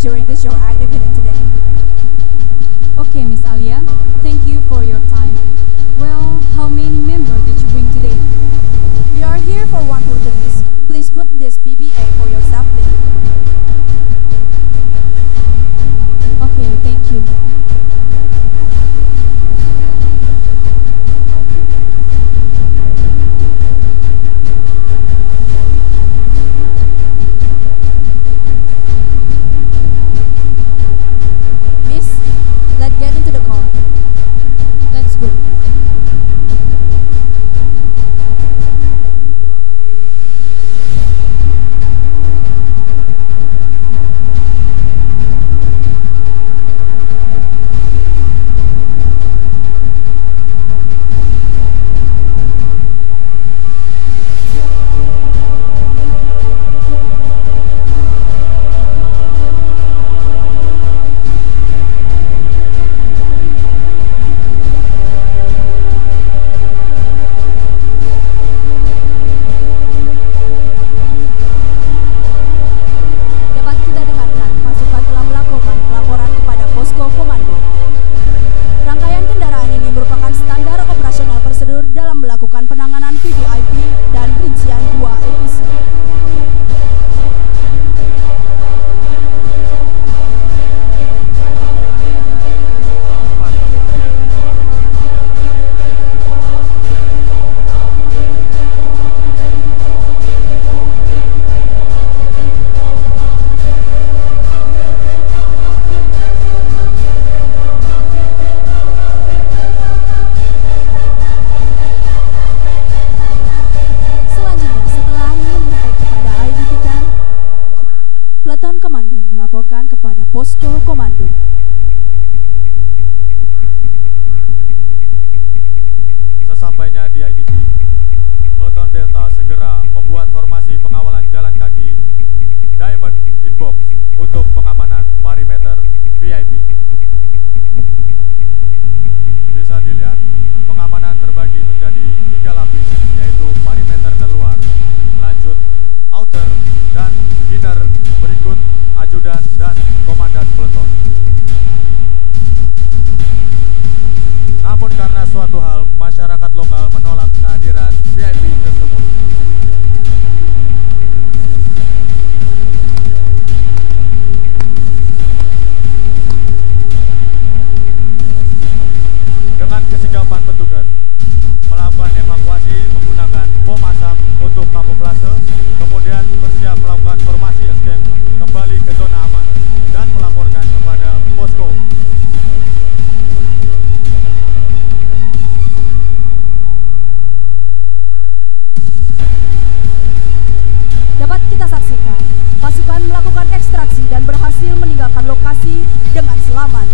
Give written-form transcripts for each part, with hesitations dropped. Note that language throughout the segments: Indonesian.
during this your activity today. Okay, Miss Alia, thank you for your time. Well, how many members did you bring today? We are here for 100. Please put this PPA for your safety. Okay, thank you. Miss, let's get into the car. Let's go. Dapat kita dengarkan, pasukan telah melakukan pelaporan kepada posko komando. Rangkaian kendaraan ini merupakan standar operasional prosedur dalam melakukan penanganan VVIP dan rincian 2 episode. Selanjutnya, setelah menyampaikan kepada IDP kan, Peleton Komando melaporkan kepada posko komando. Sesampainya di IDP, Peleton Delta segera membuat formasi pengawalan jalan kaki Diamond Inbox untuk pengamanan perimeter VIP. Bisa dilihat, pengamanan terbagi menjadi 3 lapis, yaitu perimeter terluar, lanjut, outer, dan inner, berikut ajudan dan komandan peleton. Namun karena suatu hal, masyarakat lokal menolak kehadiran VIP tersebut. Dengan kesigapan petugas melakukan evakuasi menggunakan bom asap untuk kamuflase, kemudian bersiap melakukan formasi escape kembali ke zona aman dan melaporkan kepada posko. Dapat kita saksikan, pasukan melakukan ekstraksi dan berhasil meninggalkan lokasi dengan selamat.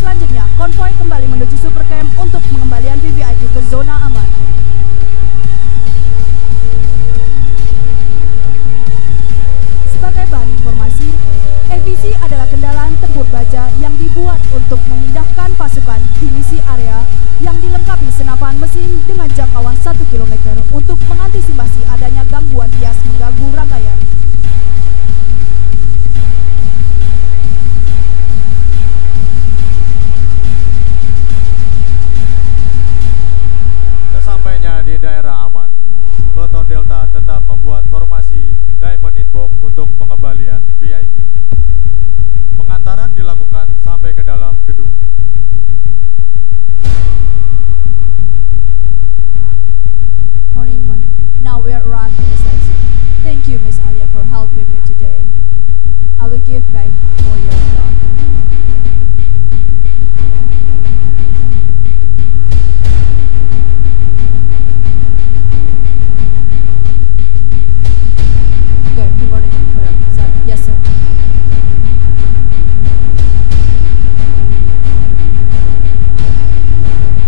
Selanjutnya, konvoi kembali menuju Supercamp untuk pengembalian VVIP ke zona aman. Sebagai bahan informasi, ABC adalah kendaraan tempur baja yang dibuat untuk memindahkan pasukan di misi area yang dilengkapi senapan mesin dengan jangkauan 1 km untuk mengantisipasi adanya gangguan bias mengganggu rangkaian. Sesampainya di daerah aman, Peleton Delta tetap membuat formasi Diamond Inbox untuk pengembalian VIP. Pengantaran dilakukan sampai ke dalam gedung. Honeymoon. Now we are arrived at the station. Thank you, Miss Alia, for helping me today. I will give back for your job. Okay, good morning. Sir. Yes, sir.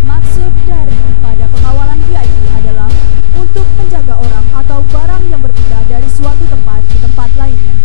Maksud dari pada pengawalan VIP adalah untuk menjaga orang atau barang yang berpindah dari suatu tempat ke tempat lainnya.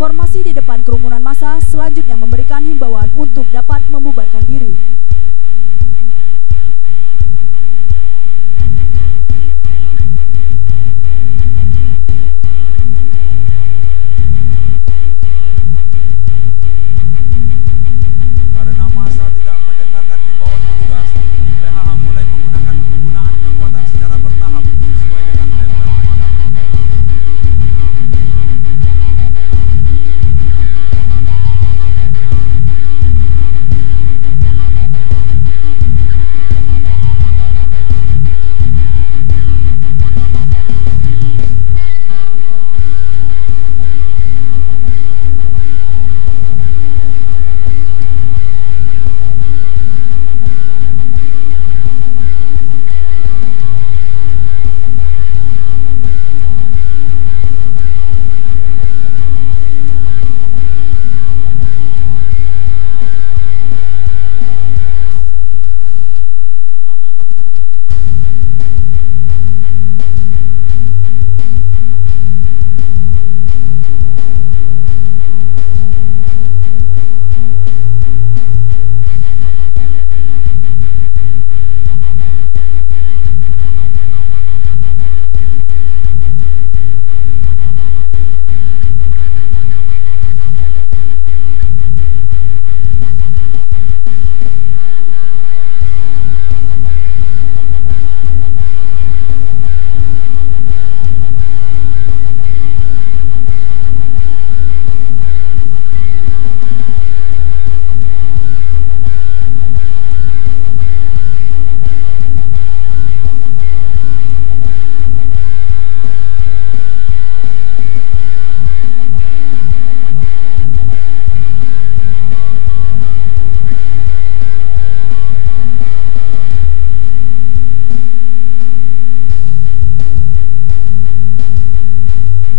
Formasi di depan kerumunan massa selanjutnya memberikan himbauan untuk dapat membubarkan diri. Karena massa tidak mendengarkan himbauan petugas, tim PHH mulai menggunakan penggunaan kekuatan secara bertahap sesuai dengan level ancaman.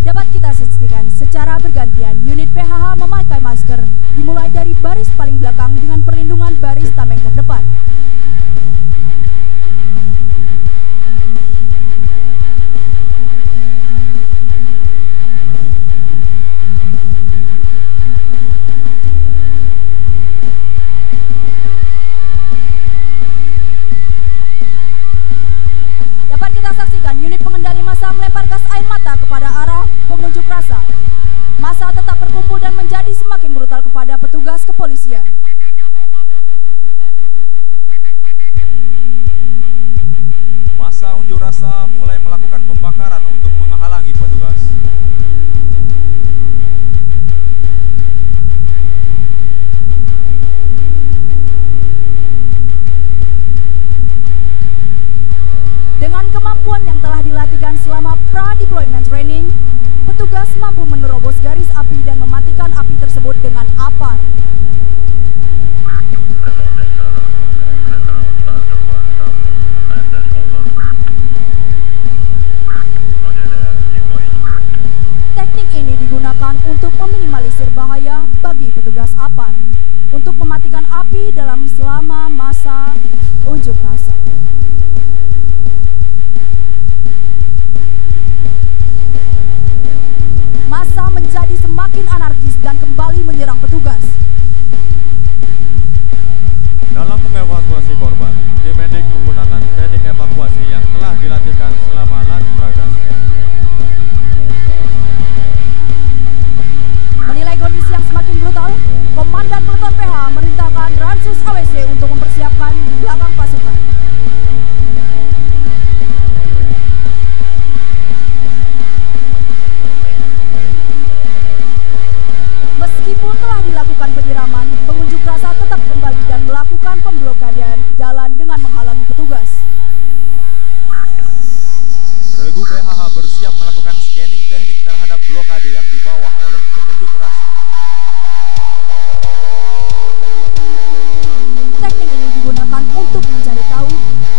Dapat kita saksikan secara bergantian unit PHH memakai masker dimulai dari baris paling belakang dengan perlindungan baris tameng terdepan. Dapat kita saksikan unit pengendali massa melempar gas air mata kepada arah pengunjuk rasa. Massa tetap berkumpul dan menjadi semakin brutal kepada petugas kepolisian. Massa unjuk rasa mulai melakukan pembakaran untuk menghalangi petugas. Dengan kemampuan yang telah dilatihkan selama pra-deployment training, petugas mampu menerobos garis api dan mematikan api tersebut dengan apar. Teknik ini digunakan untuk meminimalisir bahaya bagi petugas apar untuk mematikan api dalam selama masa unjuk rasa. Massa menjadi semakin anarkis dan kembali menyerang petugas. Dalam mengevakuasi korban, tim medik menggunakan teknik evakuasi yang telah dilatihkan selama Lanpragas. Menilai kondisi yang semakin brutal, Komandan Peleton PH merintahkan Ransus AWC untuk mempersiapkan di belakang pasukan. Meskipun telah dilakukan penyiraman, pengunjuk rasa tetap kembali dan melakukan pemblokadian jalan dengan menghalangi petugas. Regu PHH bersiap melakukan scanning teknik terhadap blokade yang dibawa oleh pengunjuk rasa. Teknik ini digunakan untuk mencari tahu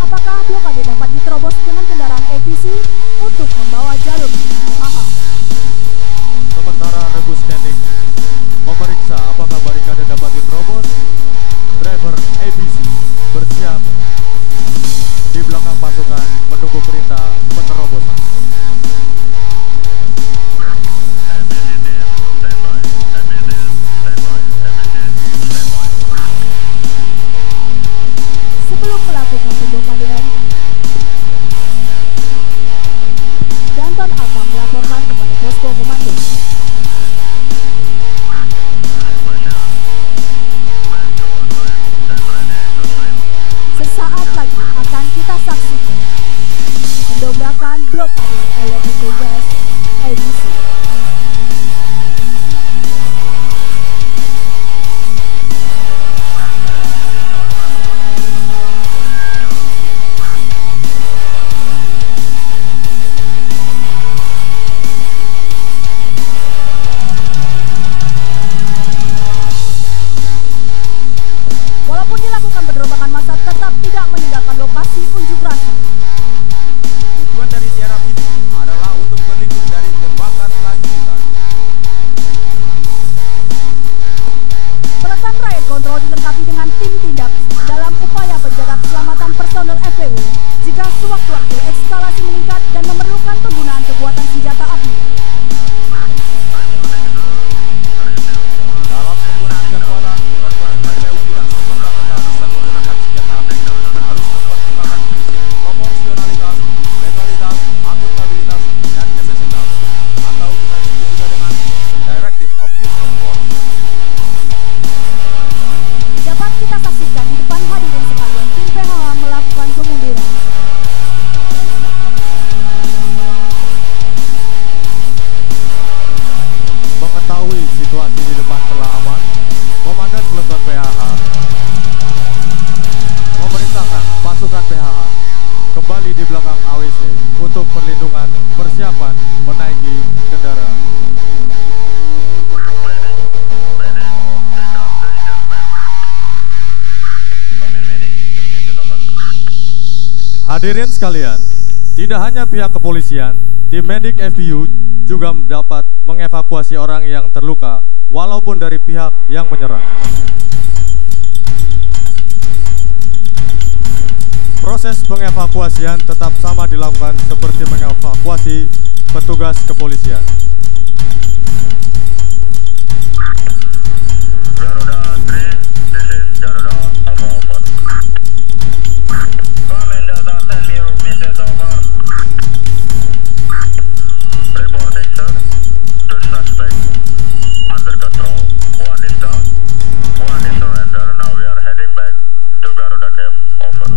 apakah blokade dapat diterobos dengan kendaraan APC untuk membawa jalur PHH. Sementara regu scanning memeriksa apakah barikade dapat diterobos, driver ABC bersiap di belakang pasukan menunggu perintah penerobosan. Sebelum melakukan pemblokadean, Danton akan melaporkan kepada posko komando. Sesaat lagi akan kita saksikan pendobrakan blokade oleh petugas ABC. Walaupun dilakukan pendobrakan massa tetap tidak meninggalkan lokasi unjuk rasa. Tujuan dari tiarap ini adalah untuk berlindung dari tembakan lanjutan. Peleton riot control dilengkapi dengan tim tindak dalam upaya penjaga keselamatan personel FPU jika sewaktu-waktu eskalasi meningkat dan memerlukan penggunaan kekuatan senjata api. Dalam penggunaan kekuatan, personel FPU tidak semata-mata bisa menggunakan senjata api. Harus mempertimbangkan prinsip proporsionalitas, legalitas, akuntabilitas, dan nesesitas, atau kita sebut juga dengan Directive of Use of Force. Dapat kita saksikan di depan hadirin sekalian tim PHH melakukan pengunduran. Mengetahui situasi di depan telah aman, Komandan Peleton PHH memerintahkan pasukan PHH kembali di belakang AWC untuk perlindungan persiapan menaiki kendaraan. Hadirin sekalian, tidak hanya pihak kepolisian, tim medik FPU juga dapat mengevakuasi orang yang terluka walaupun dari pihak yang menyerang. Proses pengevakuasian tetap sama dilakukan seperti mengevakuasi petugas kepolisian. Garuda 3, this is Garuda Alpha Alpha. Command Delta, send me your message over. Reporting, sir. Two suspects under control. One is down, one is surrender. Now we are heading back to Garuda Camp. Over.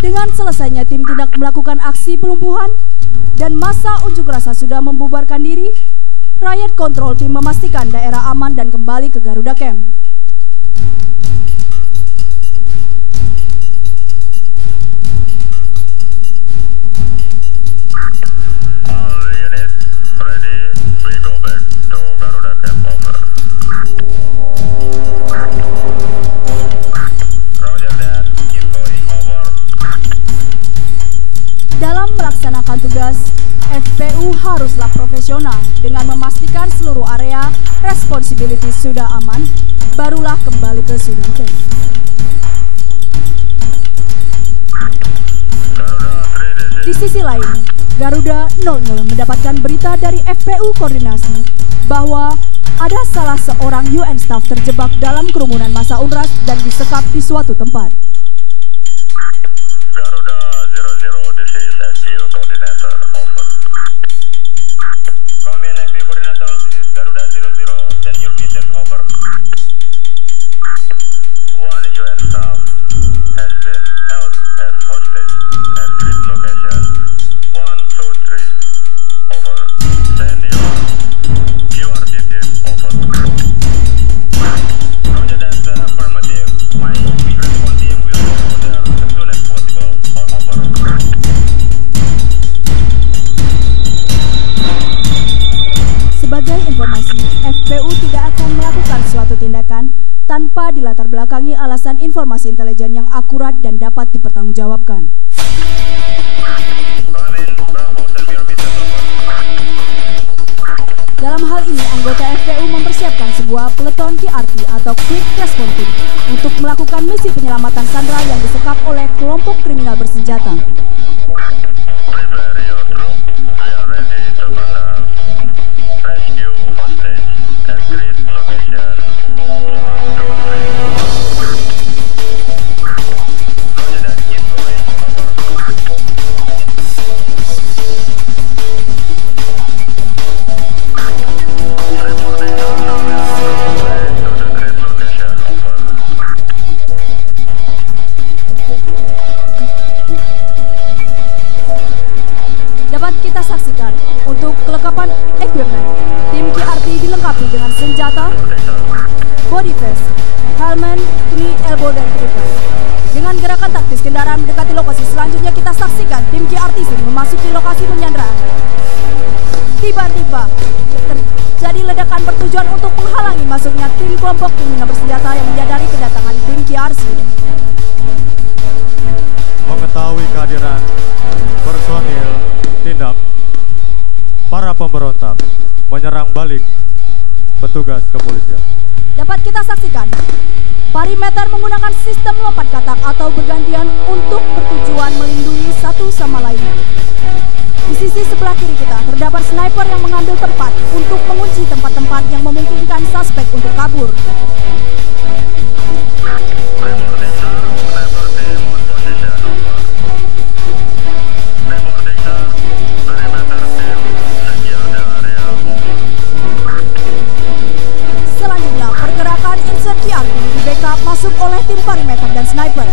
Dengan selesainya tim tindak melakukan aksi pelumpuhan dan massa unjuk rasa sudah membubarkan diri, riot control tim memastikan daerah aman dan kembali ke Garuda Camp. All units ready. We go back to Garuda Camp. Over. Roger that. Keep going. Over. Dalam melaksanakan tugas, FPU haruslah profesional dengan memastikan seluruh area responsibility sudah aman, barulah kembali ke Sudan Camp. Garuda 3, this is Di sisi lain, Garuda 00 mendapatkan berita dari FPU Koordinasi bahwa ada salah seorang UN staff terjebak dalam kerumunan massa UNRAS dan disekap di suatu tempat. Garuda 00, this is FPU Coordinator, over. Come in, FPU Coordinator, this is Garuda 00, send your message, over. One UN staff has been held as hostage at grid location 1, 2, 3, over. Send your QRT team, over. Roger that, affirmative. My quick response team will go there as soon as possible. Over. Sebagai informasi, FPU tidak akan melakukan suatu tindakan tanpa dilatar belakangi alasan informasi intelijen yang akurat dan dapat dipertanggungjawabkan. Come in, Bravo, send your message, over. Dalam hal ini, anggota FPU mempersiapkan sebuah peleton QRT atau Quick Response Team untuk melakukan misi penyelamatan sandera yang disekap oleh kelompok kriminal bersenjata. Prepare your troop. We are ready to conduct rescue hostage at grid location 1, 2, 3. Roger that. pergerakan taktis kendaraan mendekati lokasi. Selanjutnya kita saksikan tim KRTC memasuki lokasi menyandra. Tiba-tiba terjadi ledakan bertujuan untuk menghalangi masuknya tim kelompok kriminal bersenjata yang menyadari kedatangan tim KRC. Mengetahui kehadiran personil tindak, para pemberontak menyerang balik petugas kepolisian. Dapat kita saksikan perimeter menggunakan sistem lompat katak atau bergantian untuk bertujuan melindungi satu sama lainnya. Di sisi sebelah kiri kita terdapat sniper yang mengambil tempat untuk mengunci tempat-tempat yang memungkinkan suspek untuk kabur. Selanjutnya, pergerakan insert KRT di backup masuk oleh tim perimeter dan sniper.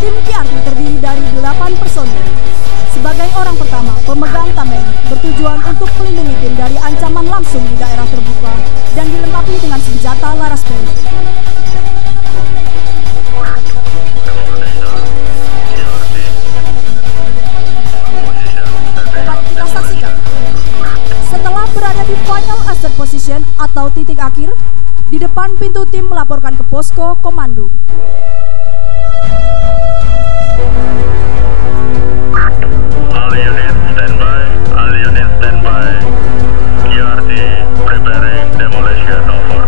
Tim KRT terdiri dari 8 personil. Sebagai orang pertama, pemegang tameng bertujuan untuk melindungi tim dari ancaman langsung di daerah terbuka dan dilengkapi dengan senjata laras peluru. Dapat kita saksikan, setelah berada di final asset position atau titik akhir, di depan pintu tim melaporkan ke posko komando. All units standby. All units standby. KRT preparing demolition. Over.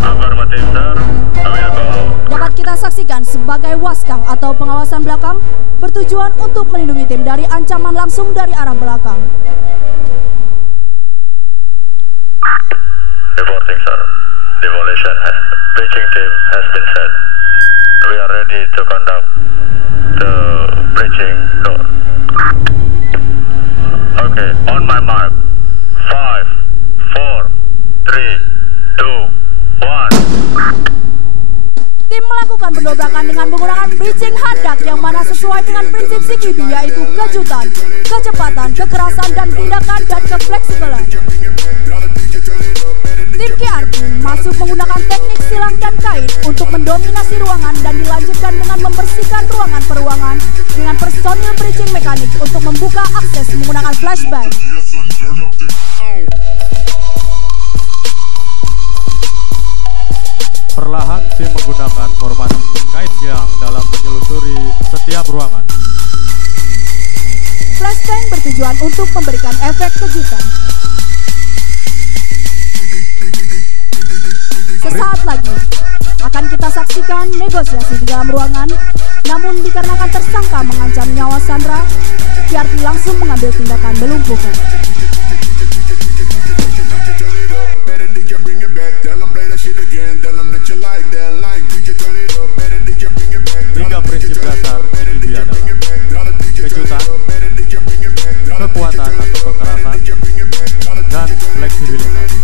Affirmative, sir. I will go. Dapat kita saksikan sebagai waskang atau pengawasan belakang bertujuan untuk melindungi tim dari ancaman langsung dari arah belakang. Reporting, sir. Demolition breaching team has been set. We are ready to conduct the breaching door. Okay, on my mark. 5, 4, 3, 2, 1. Tim melakukan pendobrakan dengan menggunakan breaching handak yang mana sesuai dengan prinsip CQB, yaitu kejutan, kecepatan, kekerasan, dan tindakan dan kefleksibelan. Tim KRT masuk menggunakan teknik silang dan kait untuk mendominasi ruangan dan dilanjutkan dengan membersihkan ruangan per ruangan dengan personil breaching mekanik untuk membuka akses menggunakan flashbang. Perlahan tim menggunakan formasi kait silang dalam menyelusuri setiap ruangan. Flashbang bertujuan untuk memberikan efek kejutan. Sesaat lagi akan kita saksikan negosiasi di dalam ruangan, namun dikarenakan tersangka mengancam nyawa Sandra, KRT langsung mengambil tindakan melumpuhkan. Tiga prinsip dasar CQB adalah kejutan, kekuatan atau kekerasan, dan fleksibilitas.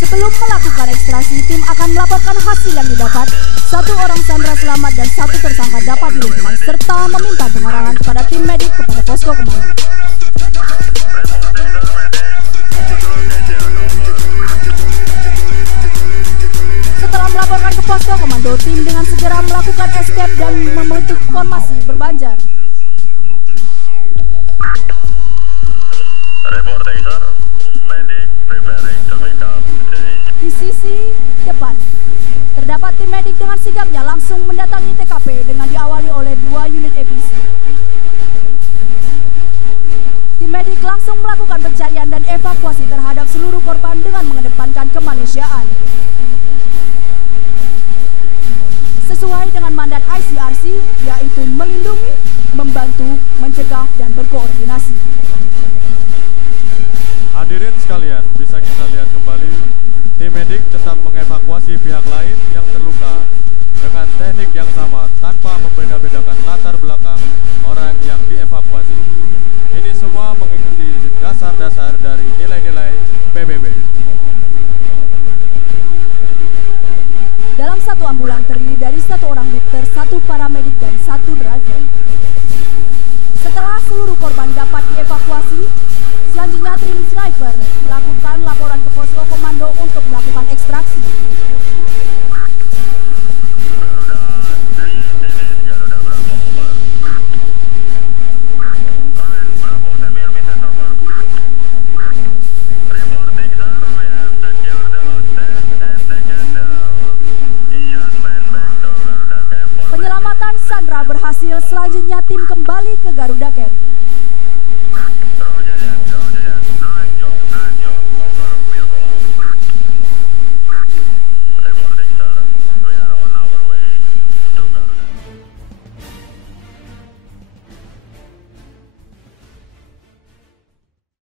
Sebelum melakukan ekstraksi, tim akan melaporkan hasil yang didapat. 1 orang sandera selamat dan 1 tersangka dapat dilumpuhkan, serta meminta pengarahan kepada tim medik kepada posko komando. Setelah melaporkan ke posko komando, tim dengan segera melakukan escape dan membentuk formasi berbanjar. Reporting, sir. Medic preparing to pick up the injured. Di sisi depan terdapat tim medik dengan sigapnya langsung mendatangi TKP dengan diawali oleh 2 unit EPC. Tim medik langsung melakukan pencarian dan evakuasi terhadap seluruh korban dengan mengedepankan kemanusiaan. Sesuai dengan mandat ICRC, yaitu melindungi, membantu, mencegah, dan berkoordinasi. Hadirin sekalian, bisa kita lihat kembali, tim medik tetap mengevakuasi pihak lain yang terluka dengan teknik yang sama tanpa membeda-bedakan latar belakang orang yang dievakuasi. Ini semua mengikuti dasar-dasar dari nilai-nilai Sandra berhasil, selanjutnya tim kembali ke Garuda Camp.